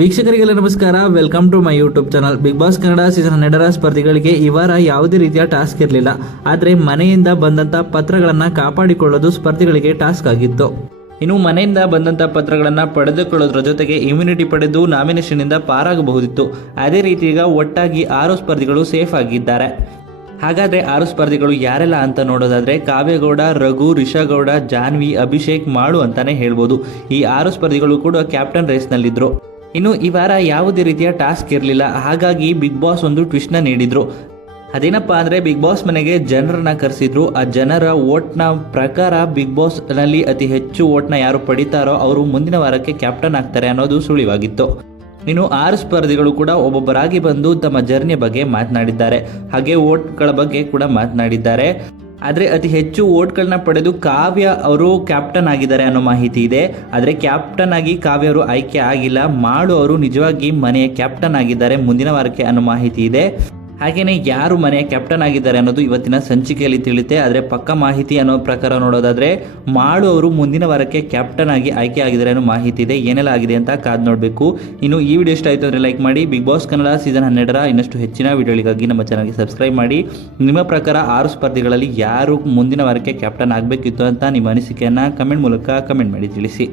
ವೀಕ್ಷಕರಿಗೆಲ್ಲ ನಮಸ್ಕಾರ. Welcome to my YouTube channel Bigg Boss Kannada season ಹನ್ನೆರಡರ ಸ್ಪರ್ಧಿಗಳಿಗೆ ಈ ವಾರ ಯಾವುದೇ ರೀತಿಯ ಟಾಸ್ಕ್ ಇರಲಿಲ್ಲ. ಆದರೆ ಮನೆಯಿಂದ ಬಂದಂಥ ಪತ್ರಗಳನ್ನು ಕಾಪಾಡಿಕೊಳ್ಳೋದು ಸ್ಪರ್ಧಿಗಳಿಗೆ ಟಾಸ್ಕ್ ಆಗಿತ್ತು. ಇನ್ನು ಮನೆಯಿಂದ ಬಂದಂಥ ಪತ್ರಗಳನ್ನು ಪಡೆದುಕೊಳ್ಳೋದ್ರ ಜೊತೆಗೆ ಇಮ್ಯುನಿಟಿ ಪಡೆದು ನಾಮಿನೇಷನ್ನಿಂದ ಪಾರಾಗಬಹುದಿತ್ತು. ಅದೇ ರೀತಿ ಈಗ ಒಟ್ಟಾಗಿ ಆರು ಸ್ಪರ್ಧಿಗಳು ಸೇಫ್ ಆಗಿದ್ದಾರೆ. ಹಾಗಾದ್ರೆ ಆರು ಸ್ಪರ್ಧಿಗಳು ಯಾರೆಲ್ಲ ಅಂತ ನೋಡೋದಾದ್ರೆ ಕಾವ್ಯಗೌಡ, ರಘು, ರಿಷಾಗೌಡ, ಜಾನ್ವಿ, ಅಭಿಷೇಕ್, ಮಾಡು ಅಂತಾನೆ ಹೇಳ್ಬೋದು. ಈ ಆರು ಸ್ಪರ್ಧಿಗಳು ಕೂಡ ಕ್ಯಾಪ್ಟನ್ ರೇಸ್ನಲ್ಲಿದ್ರು ಇನ್ನು ಈ ವಾರ ಯಾವುದೇ ರೀತಿಯ ಟಾಸ್ಕ್ ಇರಲಿಲ್ಲ. ಹಾಗಾಗಿ ಬಿಗ್ ಬಾಸ್ ಒಂದು ಟ್ವಿಸ್ಟ್ನ ನೀಡಿದ್ರು. ಅದೇನಪ್ಪ ಅಂದರೆ ಬಿಗ್ ಬಾಸ್ ಮನೆಗೆ ಜನರನ್ನ ಕರೆಸಿದ್ರು. ಆ ಜನರ ಓಟ್ನ ಪ್ರಕಾರ ಬಿಗ್ ಬಾಸ್ನಲ್ಲಿ ಅತಿ ಹೆಚ್ಚು ಓಟ್ನ ಯಾರು ಪಡಿತಾರೋ ಅವರು ಮುಂದಿನ ವಾರಕ್ಕೆ ಕ್ಯಾಪ್ಟನ್ ಆಗ್ತಾರೆ ಅನ್ನೋದು ಸುಳಿವಾಗಿತ್ತು. ಇನ್ನು ಆರು ಸ್ಪರ್ಧಿಗಳು ಕೂಡ ಒಬ್ಬೊಬ್ಬರಾಗಿ ಬಂದು ತಮ್ಮ ಜರ್ನಿಯ ಬಗ್ಗೆ ಮಾತನಾಡಿದ್ದಾರೆ. ಹಾಗೆ ಓಟ್ಗಳ ಬಗ್ಗೆ ಕೂಡ ಮಾತನಾಡಿದ್ದಾರೆ. ಆದರೆ ಅತಿ ಹೆಚ್ಚು ಓಟ್ಗಳನ್ನ ಪಡೆದು ಕಾವ್ಯ ಅವರು ಕ್ಯಾಪ್ಟನ್ ಆಗಿದ್ದಾರೆ ಅನ್ನೋ ಮಾಹಿತಿ ಇದೆ. ಆದರೆ ಕ್ಯಾಪ್ಟನ್ ಆಗಿ ಕಾವ್ಯ ಅವರು ಆಯ್ಕೆ ಆಗಿಲ್ಲ. ಮಾಡು ಅವರು ನಿಜವಾಗಿ ಮನೆಯ ಕ್ಯಾಪ್ಟನ್ ಆಗಿದ್ದಾರೆ ಮುಂದಿನ ವಾರಕ್ಕೆ ಅನ್ನೋ ಮಾಹಿತಿ ಇದೆ. ಹಾಗೇನೆ ಯಾರು ಮನೆಯ ಕ್ಯಾಪ್ಟನ್ ಆಗಿದ್ದಾರೆ ಅನ್ನೋದು ಇವತ್ತಿನ ಸಂಚಿಕೆಯಲ್ಲಿ ತಿಳಿಯುತ್ತೆ. ಆದರೆ ಪಕ್ಕ ಮಾಹಿತಿ ಅನ್ನೋ ಪ್ರಕಾರ ನೋಡೋದಾದ್ರೆ ಮಾಡು ಅವರು ಮುಂದಿನ ವಾರಕ್ಕೆ ಕ್ಯಾಪ್ಟನ್ ಆಗಿ ಆಯ್ಕೆ ಆಗಿದ್ದಾರೆ ಅನ್ನೋ ಮಾಹಿತಿ ಇದೆ. ಏನೆಲ್ಲ ಆಗಿದೆ ಅಂತ ಕಾದ್ ನೋಡಬೇಕು. ಇನ್ನು ಈ ವಿಡಿಯೋ ಇಷ್ಟ ಆಯಿತು ಅಂದರೆ ಲೈಕ್ ಮಾಡಿ. ಬಿಗ್ ಬಾಸ್ ಕನ್ನಡ ಸೀಸನ್ ಹನ್ನೆರಡರ ಇನ್ನಷ್ಟು ಹೆಚ್ಚಿನ ವಿಡಿಯೋಗಳಿಗಾಗಿ ನಮ್ಮ ಚಾನಲ್ಗೆ ಸಬ್ಸ್ಕ್ರೈಬ್ ಮಾಡಿ. ನಿಮ್ಮ ಪ್ರಕಾರ ಆರು ಸ್ಪರ್ಧಿಗಳಲ್ಲಿ ಯಾರು ಮುಂದಿನ ವಾರಕ್ಕೆ ಕ್ಯಾಪ್ಟನ್ ಆಗಬೇಕಿತ್ತು ಅಂತ ನಿಮ್ಮ ಅನಿಸಿಕೆಯನ್ನು ಕಮೆಂಟ್ ಮೂಲಕ ಕಮೆಂಟ್ ಮಾಡಿ ತಿಳಿಸಿ.